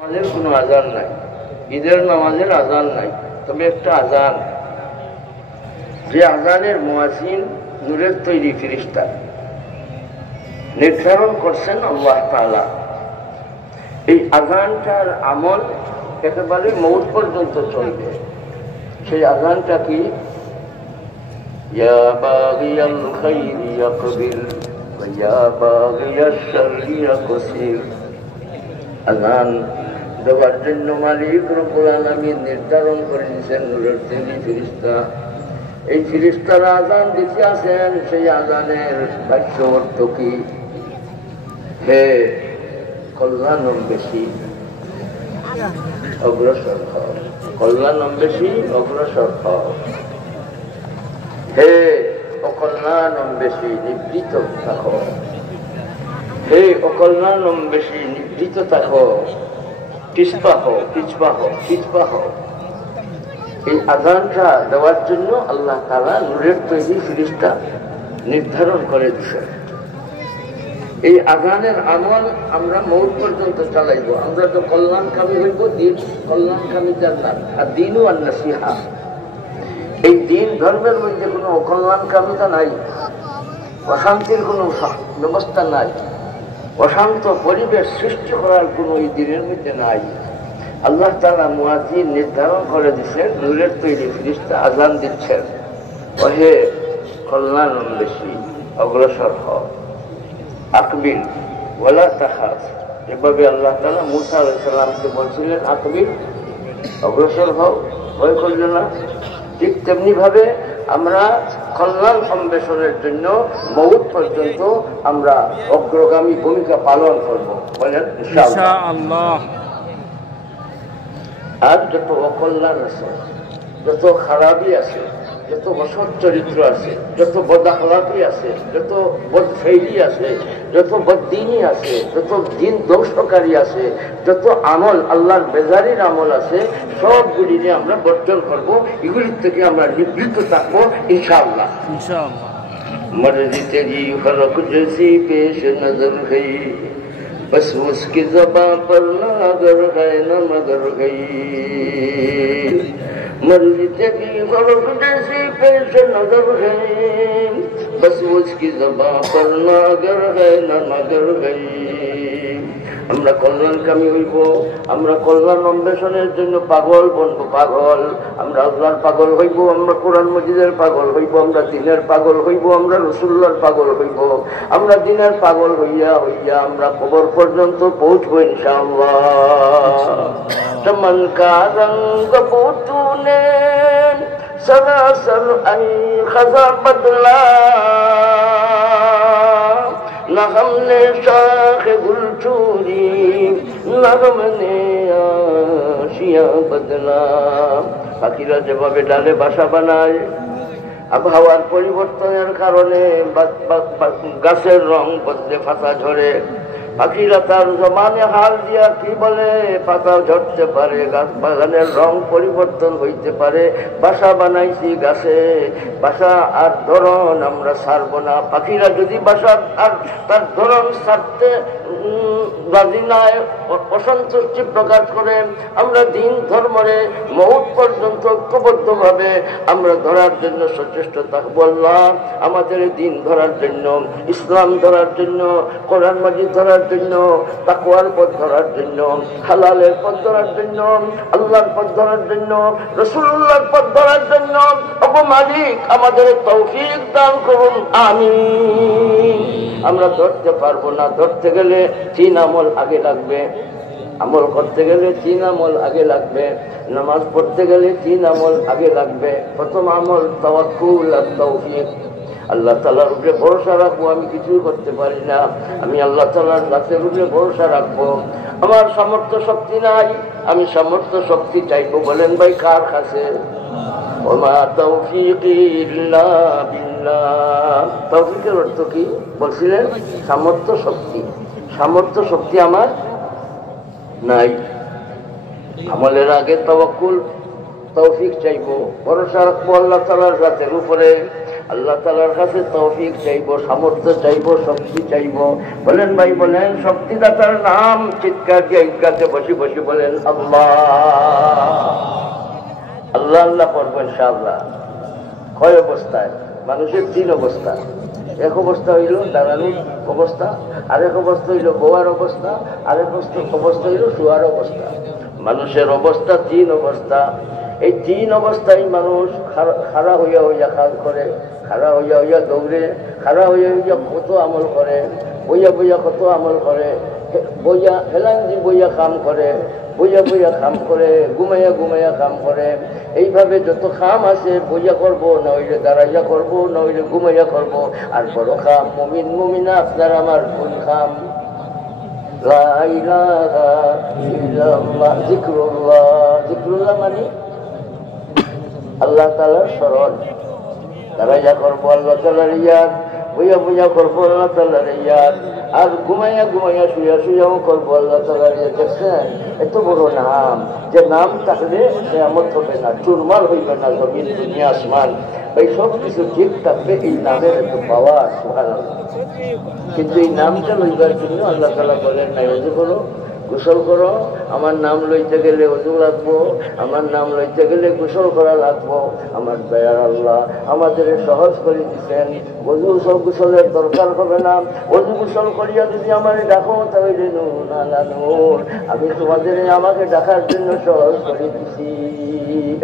নামাজের কোনো আজান নাই, ঈদের নামাজের আজান নাই, তবে একটা আজান, যে আজানের মুয়াজ্জিন নূরের তৈরি ফেরেশতা নির্ধারণ করছেন আল্লাহ তাআলা। এই আজানটার আমল একেবারে মউত পর্যন্ত চলবে। সেই আজানটা কি? ইয়া বাগিয়াল খাইরি ইয়াকবিল ওয়া ইয়া বাগিয়াশ শাররি ইয়াকসির। আজান দেওয়ার জন্য মালিক রব্বুল আলামিন নির্ধারণ করে দিয়েছেন নূরের তৈরি ফেরেশতা। এই ফেরেশতারা আজান দিতে আছেন, সেই আজানের বাক্য অর্থ কি? হে কল্যাণম বেশি অগ্রসর হও, কল্যাণম বেশি অগ্রসর হও। হে অকল্যাণম বেশি নিবৃত থাকো, হে অকল্যাণম বেশি নিবৃত থাকো, পিছপা হও, পিছপা হও, পিছপা হও। এই আজানটা দেওয়ার জন্য আল্লাহ তাআলা নূরের তৈরি ফেরেশতা নির্ধারণ করে দিয়েছেন। এই আজানের আমল আমরা মউত পর্যন্ত চালাইব। আমরা তো কল্যাণকামী হইব, দিন কল্যাণকামী জান্নাত আর দিনও আর নসিহা। এই দিন ধর্মের মধ্যে কোনো অকল্যাণকামিতা নাই, অশান্তির কোনো ব্যবস্থা নাই, অশান্ত পরিবেশ সৃষ্টি করার কোনো এই দিনের মধ্যে নাই। আল্লাহ তাআলা মুয়াজ্জিন নির্ধারণ করে দিচ্ছেন, নূরের তৈরি ফেরেশতা আজান দিচ্ছেন, ওহে কল্যাণম বেশি অগ্রসর হও, আকবিল ওয়ালা তাখাফ। এভাবে আল্লাহ তাআলা মূসা আলাইহিস সালামকে বলছিলেন, আকবিল অগ্রসর হও, ভয় করলে না। ঠিক তেমনি ভাবে আমরা কল্যাণ অন্বেষণের জন্য মউত পর্যন্ত আমরা অগ্রগামী ভূমিকা পালন করব, বলেন ইনশাআল্লাহ। আর যত অকল্যাণ আছে, যত খারাপি আছে, যত অসৎ চরিত্র আছে, যত বদআখলাকি আছে, যত বদফেইলি আছে, যত বদ্দিনী আছে, যত দিন ধ্বংসকারী আছে, যত আমল আল্লাহর বেজারির আমল আছে, সবগুলি নিয়ে আমরা বর্জন করব। এগুলির থেকে আমরা নিবৃত্ত থাকবো ইনশাআল্লাহ। মর্জি তেরি ফরক জैसी পেশ নজর গई, बस उसकी ज़बां पर ना अगर है न मगर गई। मर्जी तेरी फर्क जैसी पेश नजर गई, बस उसकी ज़बां पर ना अगर है न मगर गई। আমরা কল্যাণকামী হইব, আমরা কল্যাণ অন্বেষণের জন্য পাগল বনবো, পাগল। আমরা আল্লাহর পাগল হইব, আমরা কোরআন মজিদের পাগল হইব, আমরা দ্বীনের পাগল হইব, আমরা রাসূলুল্লাহর পাগল হইব। আমরা দ্বীনের পাগল হইয়া হইয়া আমরা কবর পর্যন্ত পৌঁছবো ইনশাআল্লাহ। চমন কা রঙ পুতুনে সরাসর আই খজা বদলা, না हमने शाख गुल चूरी, ना हमने आशिया बदला। পাখিরা যেভাবে ডালে বাসা বানায়, আবহাওয়ার পরিবর্তনের কারণে গাছের রং বদলে পাতা ঝরে। পাখিরা তার জমানে হাল দিয়া কি বলে, পাতা ঝরতে পারে, গাছ বাগানের রং পরিবর্তন হইতে পারে। বাসা বানাইছি গাছে, বাসা আর ধরন আমরা ছাড়বো না। পাখিরা যদি বাসা আর তার ধরন ছাড়তে রাজি নয়, অসন্তুষ্টি প্রকাশ করে, আমরা দিন ধর্মরে মউত পর্যন্ত ঐক্যবদ্ধ ভাবে আমরা ধরার জন্য সচেষ্ট থাকবো। আল্লাহ আমাদের দিন ধরার জন্য, ইসলাম ধরার জন্য, কোরআন মাজিদ ধরার জন্য, তাকওয়ার পথ ধরার জন্য, হালালের পথ ধরার জন্য, আল্লাহর পথ ধরার জন্য, রাসূলুল্লাহর পথ ধরার জন্য ওগো মালিক আমাদের তৌফিক দান করুন, আমিন। আমরা ধরতে পারবো না, ধরতে গেলে 3 আমল আগে লাগবে। আমল করতে গেলে 3 আমল আগে লাগবে। নামাজ পড়তে গেলে 3 আমল আগে লাগবে। প্রথম আমল তাওয়াক্কুল আর তৌফিক। আল্লাহ তাআলার উপরে ভরসা রাখবো। আমি কিছুই করতে পারি না, আমি আল্লাহ তাআলার জাতের উপরে ভরসা রাখবো। আমার সামর্থ্য শক্তি নাই, আমি সামর্থ্য শক্তি চাইবো। বলেন ভাই কার কাছে? ওমা তৌফিকি ইল্লা বিল্লাহ। তৌফিকের অর্থ কি বলছিলেন? সামর্থ্য শক্তি। সামর্থ্য শক্তি আমার নাই। আমলের আগে তাওয়াক্কুল তৌফিক চাইবো, ভরসা রাখবো আল্লাহ তাআলার জাতের উপরে। আল্লাহ তাআলার কাছে তৌফিক চাইবো, সামর্থ্য চাইবো, শক্তি চাইবো। বলেন ভাই বলেন, শক্তিদাতার নাম চিৎকার দিয়ে ঈদগাতে বসে বসে বলেন আল্লাহ আল্লাহ আল্লাহ করবো ইনশাআল্লাহ। কয় অবস্থায়? মানুষের 3 অবস্থা। এক অবস্থা হইল দাঁড়ানোর অবস্থা, আরেক অবস্থা হইল গোয়ার অবস্থা, আরেক অবস্থা হইল শোয়ার অবস্থা। মানুষের অবস্থা 3 অবস্থা। এই 3 অবস্থায় মানুষ খাড়া হইয়া হইয়া কাজ করে, খাড়া হইয়া হইয়া দৌড়ে, খাড়া হইয়া হইয়া কত আমল করে, বইয়া বইয়া কত আমল করে, বইয়া হেলাঞ্জি বইয়া কাম করে, বইয়া বইয়া কাম করে, ঘুমাইয়া ঘুমাইয়া কাম করে। এইভাবে যত কাম আছে বইয়া করবো, না হইলে দাঁড়াইয়া করবো, না হইলে ঘুমাইয়া করবো। আর বড় কাম মুমিন মুমিনা আপনার আমার কোন কাম? লা ইলাহা ইল্লাল্লাহ, জিক্রুল্লাহ। জিক্রুল্লাহ মানে আল্লাহ তাআলার স্মরণ। দাঁড়াইয়া করবো আল্লাহ তাআলার ইয়াদ, বইয়া বইয়া করবো আল্লাহ তাআলার ইয়াদ, আর ঘুমাইয়া ঘুমাইয়া শুইয়া শুইয়াও করবো আল্লাহ তাআলার ইয়াদ। দেখছেন এত বড় নাম, যে নাম থাকলে নিয়ামত হবে না, চুরমার হইবে না জমিন দুনিয়া আসমান, এই সব কিছু ঠিক থাকবে। এই নামের এত পাওয়ার, সুবহানাল্লাহ। কিন্তু এই নামটা লইবার জন্য আল্লাহ তাআলা বলেন নাই ওযু করো, গোসল করো। আমার নাম লইতে গেলে ওযু লাগবো, আমার নাম লইতে গেলে গোসল করা লাগবো। আমার দয়ার আল্লাহ আমাদের সহজ করে দিচ্ছেন। ওযু গোসলের দরকার হবে না। ওযু গোসল করিয়া যদি আমার ডাকো তাহলে নূর আলা নূর, আমি তোমাদের আমাকে ডাকার জন্য সহজ করে দিচ্ছি।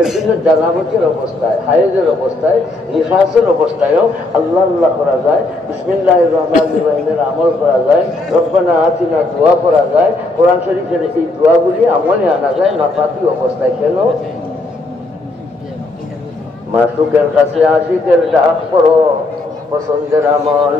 এর জন্য জানাবতের অবস্থায়, হায়েজের অবস্থায়, নিফাসের অবস্থায়ও আল্লাহ আল্লাহ করা যায়, বিসমিল্লাহির রহমানির রহিমের আমল করা যায়, রব্বানা আতিনা দোয়া করা যায়। কোরআন শরীফের এই দোয়াগুলি আমলে আনা যায় নাফাকি অবস্থায়। কেন? মাসুকের কাছে আশিকের ডাক পড়ো, পছন্দের আমল।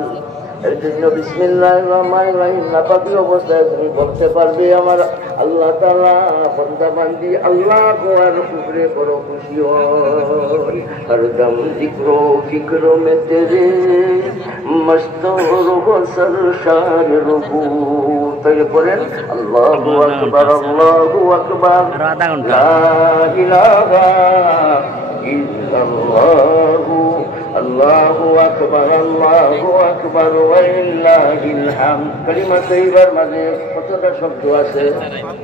এর জন্য বিসমিল্লাহির রহমানির রহিম নাফাকি অবস্থায় তুমি বলতে পারবে আমার আল্লাহ তাআলা বান্দা বান্দি আল্লাহ কোয়ার উপরে বড় খুশি হয়। হরদম জিক্রো ফিক্রো মে তেরে মস্ত রুহ সরশার রুহু। তাই বলেন আল্লাহু আকবার, আল্লাহু আকবার, লা ইলাহা ইল্লাল্লাহু আল্লাহু আকবার, আল্লাহু আকবার, ওয়ালিল্লাহিল হামদ। কালিমা তৈয়বার মাঝে কতটা শব্দ আছে?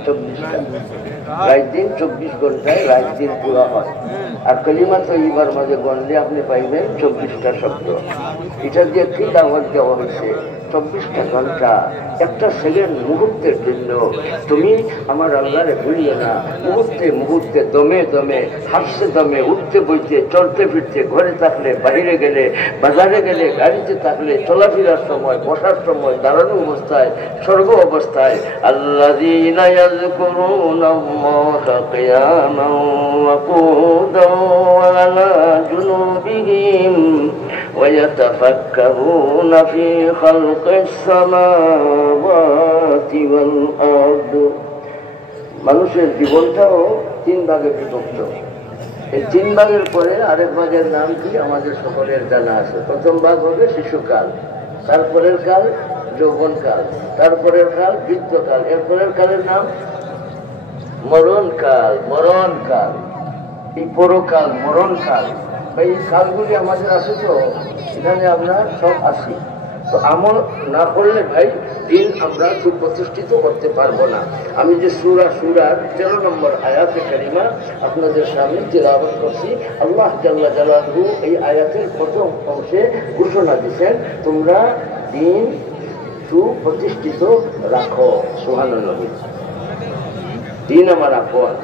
24টা। রাত দিন 24 ঘন্টায় রাত দিন পুরা হয়। আর কালিমা তৈয়বার মাঝে গণলে আপনি পাইবেন 24টা শব্দ। এটা দিয়ে কি দাওয়াত দেওয়া হয়েছে? 24টা ঘন্টা, একটা সেকেন্ড, মুহূর্তের জন্য তুমি আমার আল্লাহরে ভুলিও না। মুহূর্তে মুহূর্তে, দমে দমে, হাসতে দমে, উঠতে বইতে, চলতে ফিরতে, ঘরে থাকলে, বাইরে গেলে, বাজারে গেলে, গাড়িতে থাকলে, চলাফেরার সময়, বসার সময়, দাঁড়ানো অবস্থায়, সর্ব অবস্থায় আল্লাযীনা ইয়াযকুরুনাল্লাহা কিয়ামান ওয়া qu'udan ওয়া আলা জুনুবিহিম ওয়া ইয়াতাফাক্কারুনা ফি খালকিস সামাওয়াতি ওয়াল আরদ। মানুষের জীবনটাও 3 ভাগে বিভক্ত। এই 3 ভাগের পরে আরেক ভাগের নাম কি আমাদের সকলের জানা আছে। প্রথম ভাগ হবে শিশুকাল, তারপরের কাল যৌবনকাল, তারপরের কাল বৃদ্ধকাল, এরপরের কালের নাম মরণকাল। মরণকাল, এই পরকাল, মরণকাল, এই কালগুলি আমাদের আছে। তো এখানে আমরা সব আসি। তো আমল না করলে ভাই দিন আমরা সুপ্রতিষ্ঠিত করতে পারবো না। আমি যে সুরার 13 নম্বর আয়াতে কারিমা আপনাদের সামনে তিলাওয়াত করছি, আল্লাহ জাল্লা জালালহু এই আয়াতের প্রথম অংশে ঘোষণা দিয়েছেন, তোমরা দিন সুপ্রতিষ্ঠিত রাখো। সুবহানাল্লাহ। দিন আমার আপন,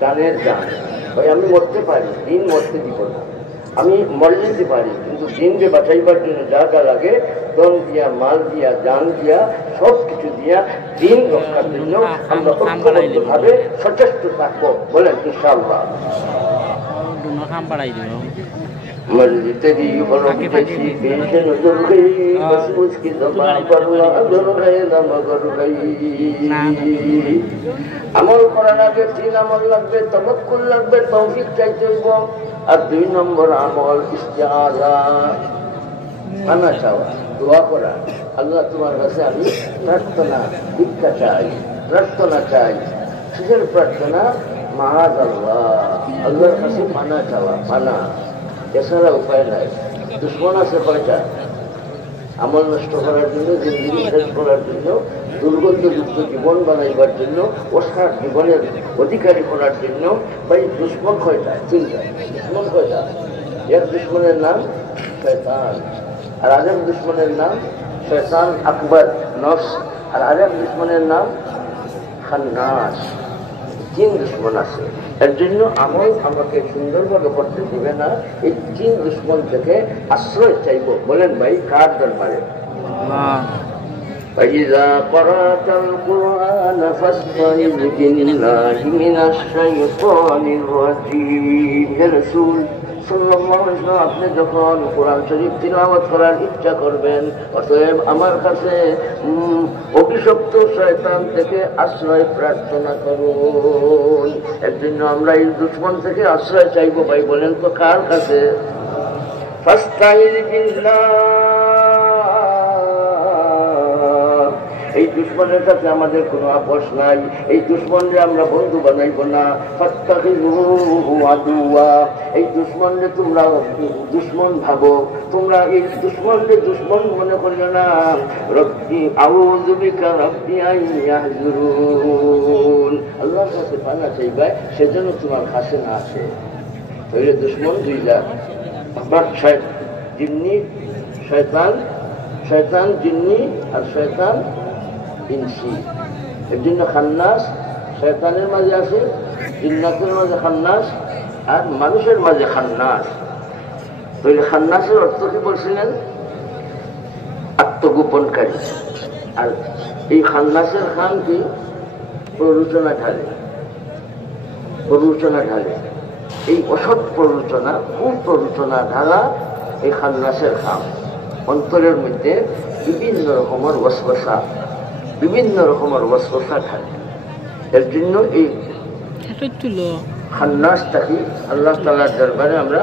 জানের জান। ভাই আমি মরতে পারি, দিন মরতে দিব না। আমি মরে যেতে পারি, কিন্তু দিনকে বাঁচাইবার জন্য যা যা লাগে, ধন দিয়া, মাল দিয়া, জান দিয়া, সব কিছু দিয়া দিন রক্ষার জন্য আমরা ঐক্যবদ্ধভাবে সচেষ্ট থাকবো। বলেন ইনশাআল্লাহ। मर्जी तेरी बड़ों की पेश नजर गई, बस उसकी ज़बान पर नजर गई न मगर गई। আমল করার আগে 3 আমল লাগবে, তাওয়াক্কুল লাগবে, তৌফিক চাইতে হবে। আর 2 নম্বর আমল ইস্তিআযা, পানা চাওয়া, দোয়া করা। আল্লাহ তোমার কাছে আমি প্রার্থনা, ভিক্ষা চাই, প্রার্থনা চাই। কিসের প্রার্থনা? মাআযাল্লাহ, আল্লাহর কাছে পানা চাওয়া, পানা, এছাড়া উপায় নাই। দুশ্মন আছে কয়টা? আমল নষ্ট করার জন্য, জিন্দিগি শেষ করার জন্য, দুর্গন্ধযুক্ত জীবন বানাইবার জন্য, অসার জীবনের অধিকারী করার জন্য। ভাই দুশ্মন কয়টা? তিনটা। দুশ্মন কয়টা? এক দুশ্মনের নাম শয়তান, আর আরেক দুশ্মনের নাম শয়তান আকবর নফস, আর আরেক দুশ্মনের নাম খান্নাস। তিন দুশ্মন আছে। এর জন্য আমল আমাকে সুন্দরভাবে করতে দিবে না। এই তিন দুশ্মন থেকে আশ্রয় চাইব। বলেন ভাই, কার দরবারে? فإذا قرأت القرآن فاستعذ بالله من الشيطان الرجيم। হে রাসূল সাল্লাল্লাহু আলাইহি ওয়াসাল্লাম, আপনি যখন কোরআন শরীফ তিলাওয়াত করার ইচ্ছা করবেন, অতএব আমার কাছে অভিশপ্ত শয়তান থেকে আশ্রয় প্রার্থনা করুন। এর জন্য আমরা এই দুশ্মন থেকে আশ্রয় চাইব। ভাই বলেন তো কার কাছে? ফাস্তাইয বিল্লাহ। এই দুশ্মনের কাছে আমাদের কোনো আপোষ নাই। এই দুশ্মনরে আমরা বন্ধু বানাইব না। ফাত্তাখিযুহু আদুওয়া। এই দুশ্মনরে তোমরা দুশ্মন ভাবো। তোমরা এই দুশ্মনরে দুশ্মন মনে করিও না। রব্বি আউযু বিকা রব্বি আন ইয়াহযুরুন। আল্লাহর কাছে পানা চাইবা, সেজন্য তোমার কাছে না আসে। তাহলে দুশ্মন দুইটা, আপনার জিন্নি শয়তান, শয়তান জিন্নি আর শয়তান ইনসি। এর জন্য খান্নাস শয়তানের মাঝে আছে, জিন্নাতের মাঝে খান্নাস, আর মানুষের মাঝে খান্নাস। তাহলে খান্নাসের অর্থ কি বলছিলেন? আত্মগোপনকারী। আর এই খান্নাসের খান কি? প্ররোচনা ঢালে, প্ররোচনা ঢালে। এই অসৎ প্ররোচনা, কুপ্ররোচনা ঢালা এই খান্নাসের খাম। অন্তরের মধ্যে বিভিন্ন রকমের ওয়াসওয়াসা, বিভিন্ন রকমের ওয়াসওয়াসা ঢালে। এর জন্য এই খান্নাসটাকে আল্লাহ তাআলার দরবারে আমরা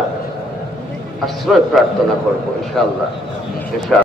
আশ্রয় প্রার্থনা করবো ইনশাআল্লাহ।